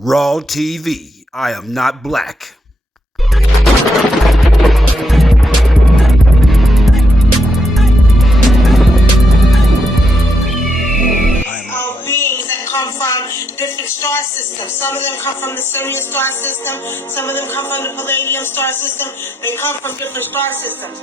Raw TV. I am not black. Beings that come from different star systems. Some of them come from the Sirius star system. Some of them come from the Palladium star system. They come from different star systems.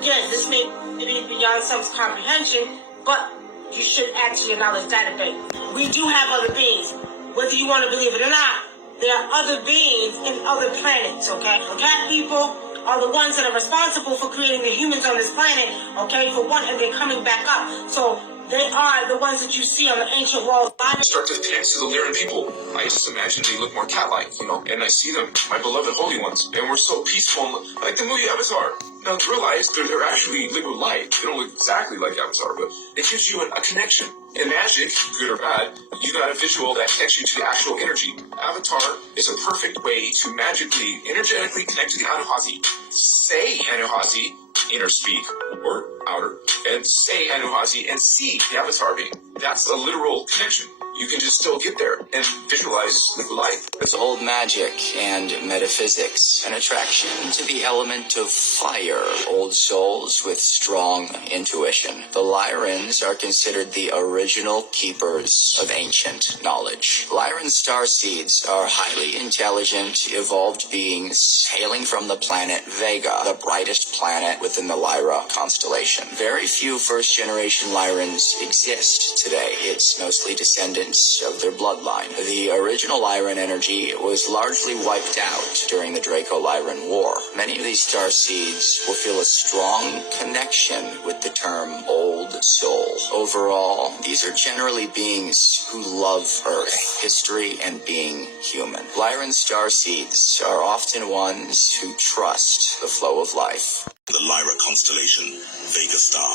Again, this may be beyond some comprehension, but you should add to your knowledge database. We do have other beings. Whether you want to believe it or not, there are other beings in other planets, okay? The cat people are the ones that are responsible for creating the humans on this planet, okay, for one, and they're coming back up. So they are the ones that you see on the ancient walls. Start to connect to the Lyran people. I just imagine they look more cat-like, and I see them, my beloved holy ones, and we're so peaceful, like the movie Avatar. Now, realize they're actually liquid light. They don't look exactly like Avatar, but it gives you a connection. In magic, good or bad, you got a visual that connects you to the actual energy. Avatar is a perfect way to magically, energetically connect to the Anuhazi. Say Anuhazi, inner speak, or outer, and say Anuhazi and see the Avatar being. That's a literal connection. You can just still get there and visualize liquid light. It's old magic and metaphysics, an attraction to the element of fire, old souls with strong intuition. The Lyrans are considered the original keepers of ancient knowledge. Lyran starseeds are highly intelligent, evolved beings hailing from the planet Vega, the brightest planet within the Lyra constellation. Very few first-generation Lyrans exist today. It's mostly descendants of their bloodline. The original Lyran energy was largely wiped out during the Draco-Lyran War. Many of these starseeds will feel a strong connection with the term old soul. Overall, these are generally beings who love Earth, history, and being human. Lyran starseeds are often ones who trust the flow of life. The Lyra constellation, Vega Star.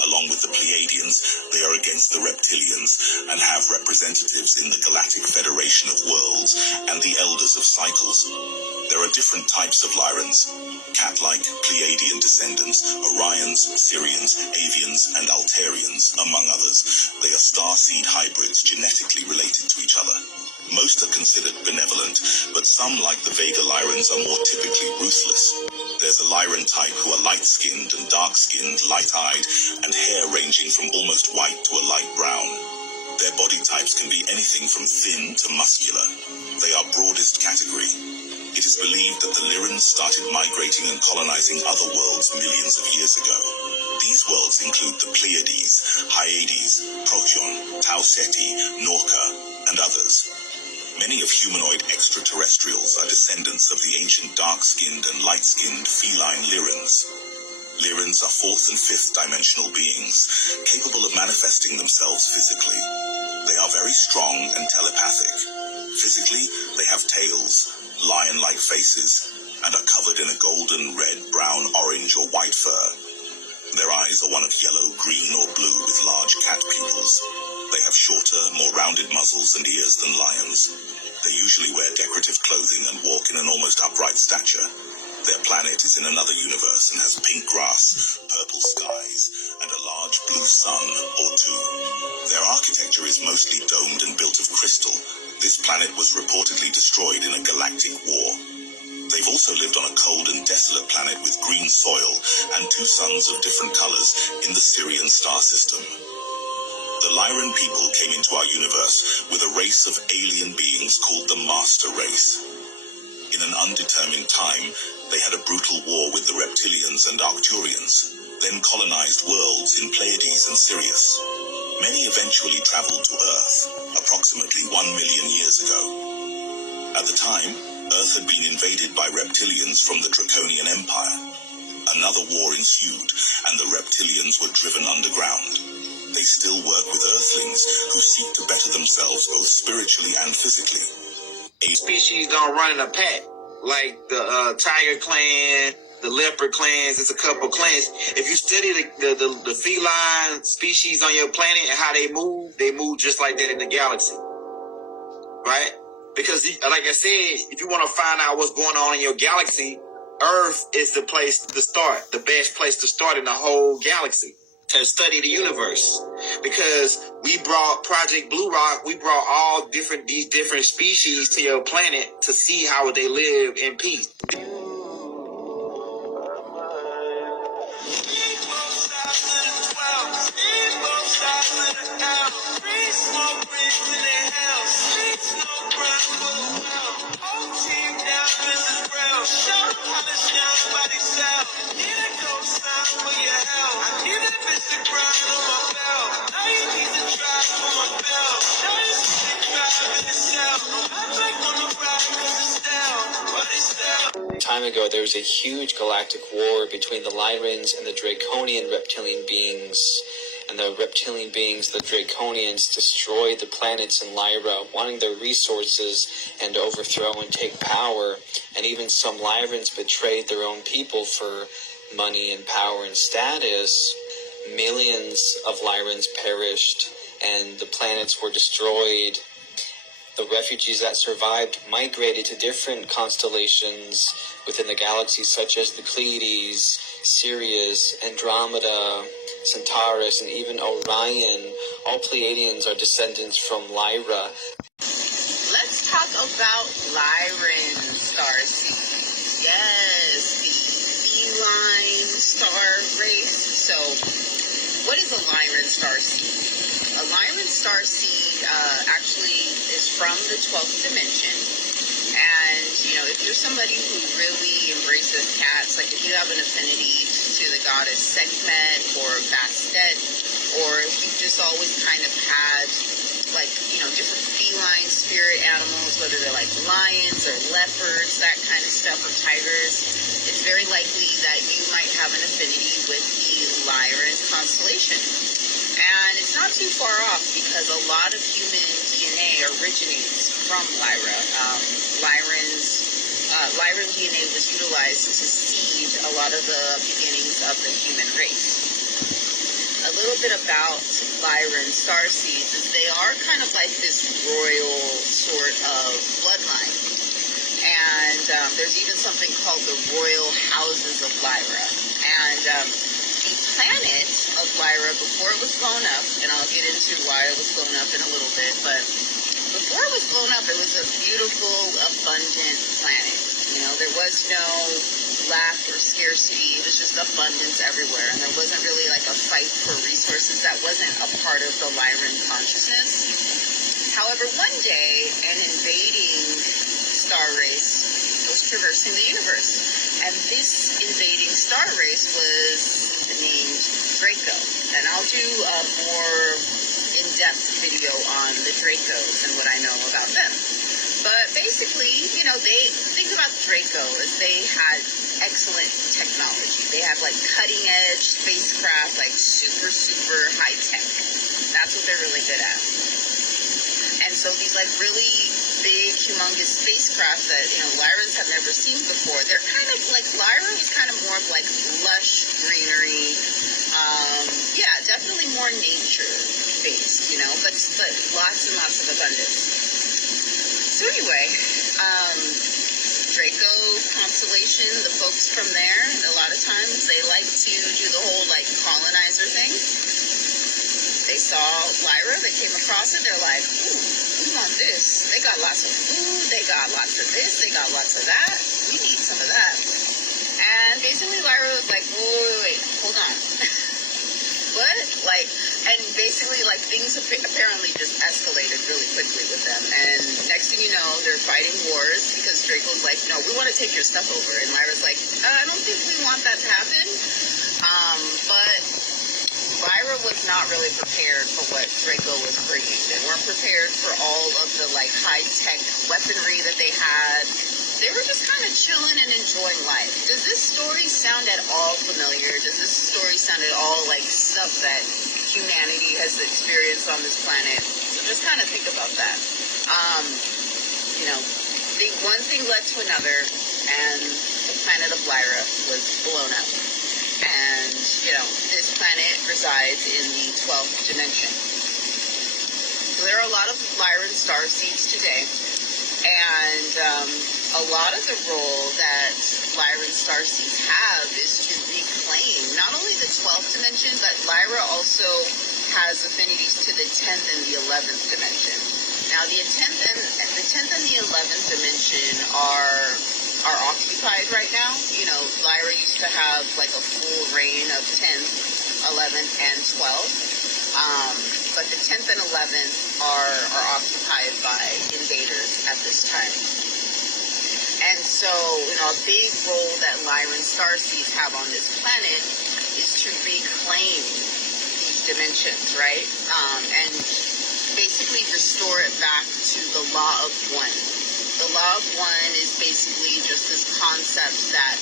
Along with the Pleiadians, they are against the reptilians and have representatives in the Galactic Federation of Worlds and the Elders of Cycles. There are different types of Lyrans: cat-like Pleiadian descendants, Orions, Sirians, Avians, and Altarians, among others. They are starseed hybrids genetically related to each other. Most are considered benevolent, but some, like the Vega Lyrans, are more typically ruthless. There's a Lyran type who are light-skinned and dark-skinned, light-eyed, and hair ranging from almost white to a light brown. Their body types can be anything from thin to muscular. They are broadest category. It is believed that the Lyrans started migrating and colonizing other worlds millions of years ago. These worlds include the Pleiades, Hyades, Procyon, Tau Ceti, Norca, and others. Many of humanoid extraterrestrials are descendants of the ancient dark-skinned and light-skinned feline Lyrans. Lyrans are fourth and fifth dimensional beings, capable of manifesting themselves physically. They are very strong and telepathic. Physically, they have tails, lion-like faces, and are covered in a golden, red, brown, orange, or white fur. Their eyes are one of yellow, green, or blue with large cat pupils. They have shorter, more rounded muzzles and ears than lions. They usually wear decorative clothing and walk in an almost upright stature. Their planet is in another universe and has pink grass, purple skies, and a large blue sun or two. Their architecture is mostly domed and built of crystal. This planet was reportedly destroyed in a galactic war. They've also lived on a cold and desolate planet with green soil and two suns of different colors in the Sirian star system. The Lyran people came into our universe with a race of alien beings called the Master Race. In an undetermined time, they had a brutal war with the reptilians and Arcturians, then colonized worlds in Pleiades and Sirius. Many eventually traveled to Earth, approximately 1 million years ago. At the time, Earth had been invaded by reptilians from the Draconian Empire. Another war ensued, and the reptilians were driven underground. They still work with Earthlings who seek to better themselves both spiritually and physically. Species don't run in a pack, like the tiger clan, the leopard clans. It's a couple clans. If you study the feline species on your planet and how they move just like that in the galaxy, right? Because, like I said, if you want to find out what's going on in your galaxy, Earth is the place to start, the best place to start in the whole galaxy. to study the universe, because we brought Project Blue Rock. We brought all these different species to your planet to see how they live in peace. Time ago, there was a huge galactic war between the Lyrans and the draconian reptilian beings. And the reptilian beings, the draconians, destroyed the planets in Lyra, wanting their resources and to overthrow and take power. And even some Lyrans betrayed their own people for money and power and status. Millions of Lyrans perished, and the planets were destroyed. The refugees that survived migrated to different constellations within the galaxy, such as the Pleiades, Sirius, Andromeda, Centaurus, and even Orion. All Pleiadians are descendants from Lyra. Let's talk about Lyran starseeds. Yes, the feline star race. So, what is a Lyran starseed? A Lyran starseed actually is from the 12th dimension. And, if you're somebody who really embraces cats, like if you have an affinity to the goddess Sekhmet or Bastet, or if you've just always kind of had, different feline spirit animals, whether they're like lions or leopards, that kind of stuff, or tigers, it's very likely that you might have an affinity with the Lyran constellation. And it's not too far off, because a lot of human DNA originates from Lyra. Lyran DNA was utilized to seed a lot of the beginnings of the human race. A little bit about Lyran starseeds is they are kind of like this royal sort of bloodline. And there's even something called the Royal Houses of Lyra. And the planet of Lyra, before it was blown up, and I'll get into why it was blown up in a little bit, but before it was blown up, it was a beautiful, abundant planet. There was no lack or scarcity. It was just abundance everywhere, and there wasn't really like a fight for resources. That wasn't a part of the Lyran consciousness. However, one day, an invading star race was traversing the universe, and this invading star race was named Draco. And I'll do a more in-depth video on the Dracos and what I know about them. But basically, they think about Draco as they had excellent technology. They had cutting-edge spacecraft, super, super high-tech. That's what they're really good at. And so these really big, humongous spacecraft that, Lyrans have never seen before, they're kind of Lyra is kind of more of lush greenery. Definitely more nature-based, but lots and lots of abundance. So anyway, Draco constellation, the folks from there, a lot of times they like to do the whole colonizer thing. They saw Lyra, they came across it, they're like, ooh, we want this. They got lots of food, they got lots of this, they got lots of that. We need some of that. And basically Lyra was like, wait, hold on. What? And basically, things apparently just escalated really quickly with them. And next thing you know, they're fighting wars because Draco's like, no, we want to take your stuff over. And Lyra's like, I don't think we want that to happen. But Lyra was not really prepared for what Draco was bringing. They weren't prepared for all of the, high-tech weaponry that they had. They were just kind of chilling and enjoying life. Does this story sound at all familiar? Does this story sound at all like stuff that humanity has experienced on this planet? So just kind of think about that. One thing led to another, and the planet of Lyra was blown up. And, this planet resides in the 12th dimension. So there are a lot of Lyran starseeds today. And a lot of the role that Lyran starseeds have is to reclaim reclaim not only the 12th dimension, but Lyra also has affinities to the 10th and the 11th dimension. Now, the 10th and the 11th dimension are occupied right now. You know, Lyra used to have like a full reign of 10th, 11th, and 12th. But the 10th and 11th are occupied by invaders at this time. And so, you know, a big role that Lyran starseeds have on this planet is to reclaim these dimensions, right? And basically restore it back to the law of one. The law of one is basically just this concept that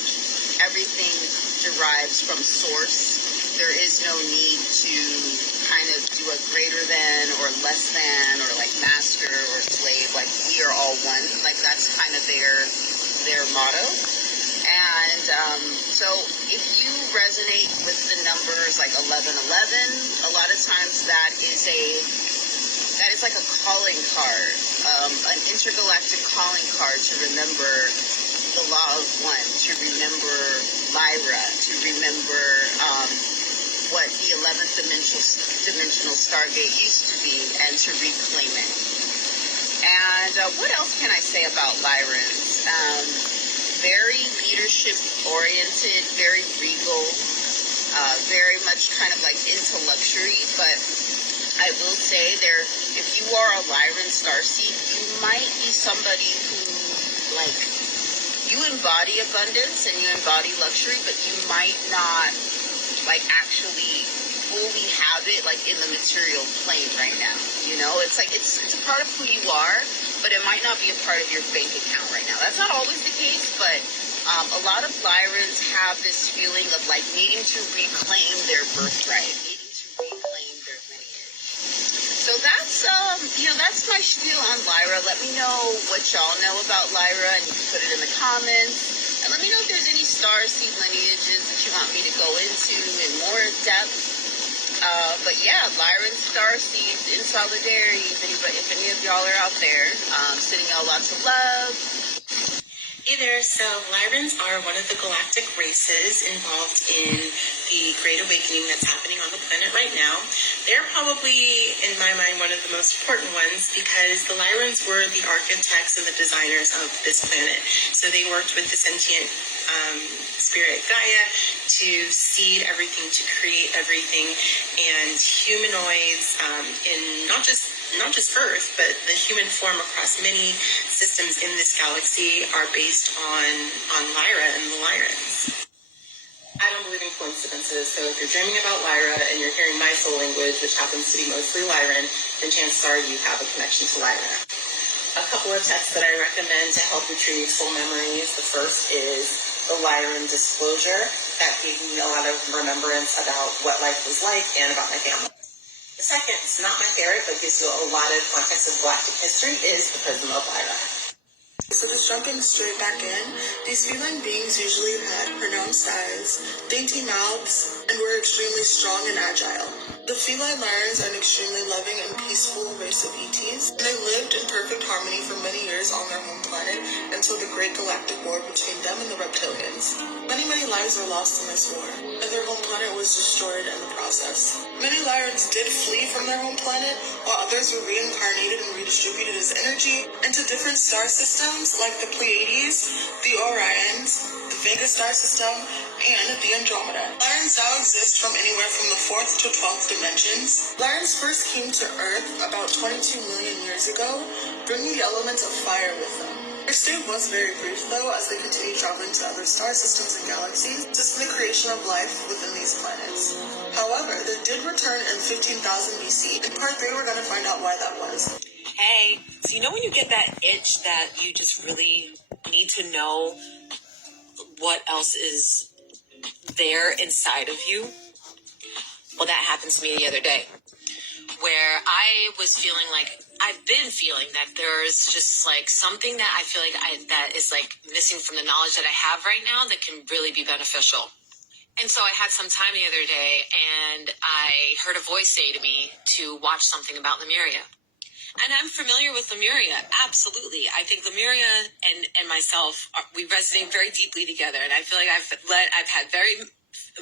everything derives from source. There is no need to kind of do a greater than or less than or like master or slave. Like, we are all one. Like, that's kind of their motto. And so if you resonate with the numbers like 1111, a lot of times that is like a calling card, an intergalactic calling card to remember the law of one, to remember Lyra, to remember what the 11th dimensional Stargate used to be, and to reclaim it. And what else can I say about Lyrans? Very leadership-oriented, very regal, very much kind of like into luxury, but I will say if you are a Lyran starseed, you might be somebody who, like, you embody abundance and you embody luxury, but you might not, like, actually fully have it, like, in the material plane right now. You know, it's like, it's a part of who you are, but it might not be a part of your bank account right now. That's not always the case, but a lot of Lyrans have this feeling of, like, needing to reclaim their birthright, needing to reclaim their lineage. So that's, that's my spiel on Lyra. Let me know what y'all know about Lyra, and you can put it in the comments. And let me know if there's any starseed lineages that you want me to go into in more depth. But yeah, Lyran starseeds in solidarity. If any of y'all are out there, sending y'all lots of love. Hey there, so Lyrans are one of the galactic races involved in the Great Awakening that's happening on the planet right now. They're probably, in my mind, one of the most important ones because the Lyrans were the architects and the designers of this planet. So they worked with the sentient spirit Gaia to seed everything, to create everything, and humanoids in not just Earth, but the human form across many systems in this galaxy are based on Lyra and the Lyrans. I don't believe in coincidences, so if you're dreaming about Lyra and you're hearing my soul language, which happens to be mostly Lyran, then chances are you have a connection to Lyra. A couple of texts that I recommend to help retrieve soul memories. The first is the Lyran Disclosure. That gave me a lot of remembrance about what life was like and about my family. The second, it's not my favorite, but gives you a lot of context of galactic history, is the Prism of Lyra. So just jumping straight back in, these feline beings usually had pronounced eyes, dainty mouths, and were extremely strong and agile. The feline Lyrans are an extremely loving and peaceful race of ETs, and they lived in perfect harmony for many years on their home planet until the Great Galactic War between them and the reptilians. Many lives were lost in this war, and their home planet was destroyed in the process. Many Lyrans did flee from their home planet, while others were reincarnated and redistributed as energy into different star systems like the Pleiades, the Orions, the Vega star system, and the Andromeda. Lyrans now exist from anywhere from the 4th to 12th dimensions. Lyrans first came to Earth about 22 million years ago, bringing the element of fire with them. Their stay was very brief, though, as they continued traveling to other star systems and galaxies, just in the creation of life within these planets. However, they did return in 15,000 BC. In part 3, we're going to find out why that was. Hey, so you know when you get that itch that you just really need to know what else is there inside of you? Well, that happened to me the other day, where I was feeling like, I've been feeling that there's just like something that I feel like that is like missing from the knowledge that I have right now that can really be beneficial. And so I had some time the other day, and I heard a voice say to me to watch something about Lemuria. And I'm familiar with Lemuria, absolutely. I think Lemuria and myself, we resonate very deeply together. And I feel like I've had very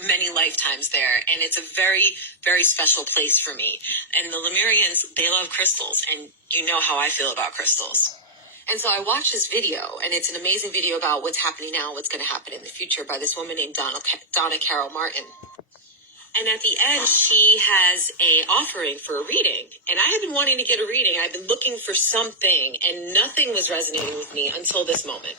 many lifetimes there, and it's a very, very special place for me. And the Lemurians, they love crystals, and you know how I feel about crystals. And so I watched this video, and it's an amazing video about what's happening now, what's going to happen in the future by this woman named Donna Carol Martin. And at the end, she has a offering for a reading. And I have been wanting to get a reading. I've been looking for something, and nothing was resonating with me until this moment.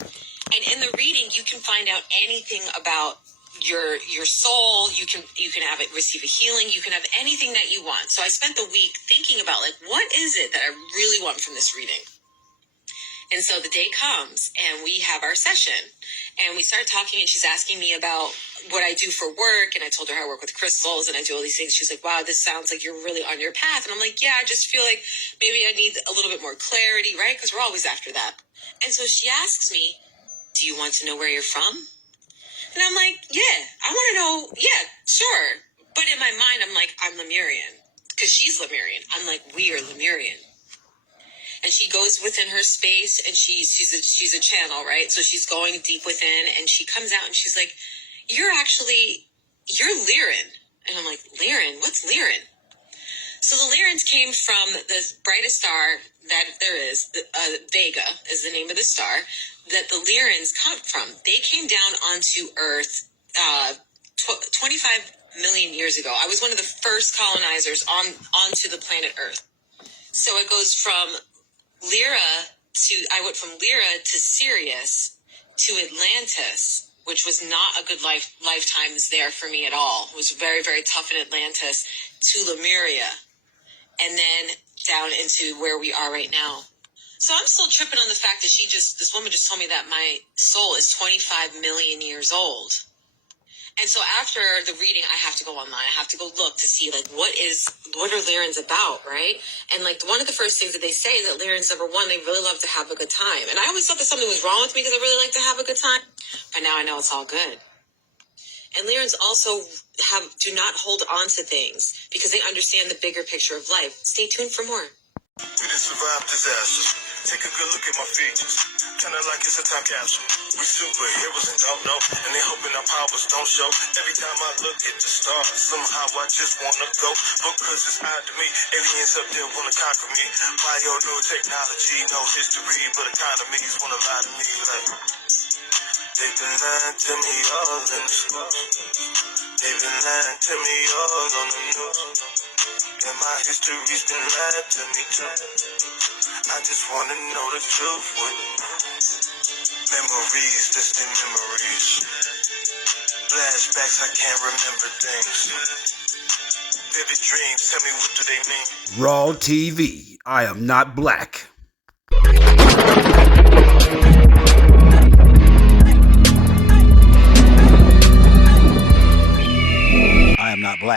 And in the reading, you can find out anything about your soul. You can have it receive a healing. You can have anything that you want. So I spent the week thinking about, like, what is it that I really want from this reading? And so the day comes, and we have our session, and we start talking, and she's asking me about what I do for work, and I told her I work with crystals, and I do all these things. She's like, wow, this sounds like you're really on your path. And I'm like, yeah, I just feel like maybe I need a little bit more clarity, right? Because we're always after that. And so she asks me, do you want to know where you're from? And I'm like, yeah, I want to know, yeah, sure. But in my mind, I'm like, I'm Lemurian, because she's Lemurian. I'm like, we are Lemurian. And she goes within her space, and she's a channel, right? So she's going deep within, and she comes out, and she's like, you're Lyran. And I'm like, Lyran? What's Lyran? So the Lyrans came from the brightest star that there is, Vega is the name of the star, that the Lyrans come from. They came down onto Earth 25 million years ago. I was one of the first colonizers onto the planet Earth. So it goes from I went from Lyra to Sirius to Atlantis, which was not a good lifetimes there for me at all. It was very, very tough in Atlantis, to Lemuria, and then down into where we are right now. So I'm still tripping on the fact that this woman just told me that my soul is 25 million years old. And so after the reading, I have to go online. I have to go look to see, like, what are Lyrans about, right? And, like, one of the first things that they say is that Lyrans, number one, they really love to have a good time. And I always thought that something was wrong with me because I really like to have a good time. But now I know it's all good. And Lyrans also do not hold on to things because they understand the bigger picture of life. Stay tuned for more. We done survived disasters. Take a good look at my features. Kinda like it's a time capsule. We superheroes and don't know, and they hoping our powers don't show. Every time I look at the stars, somehow I just wanna go. Because it's odd to me, aliens up there wanna conquer me. Bio, no technology, no history, but economies wanna lie to me like they've been lying to me all in the school. They've been lying to me all on the news. And my history's been lied to me too. I just wanna know the truth with memories, distant memories. Flashbacks, I can't remember things. Vivid dreams, tell me what do they mean? Raw TV. I am not black. I am not black.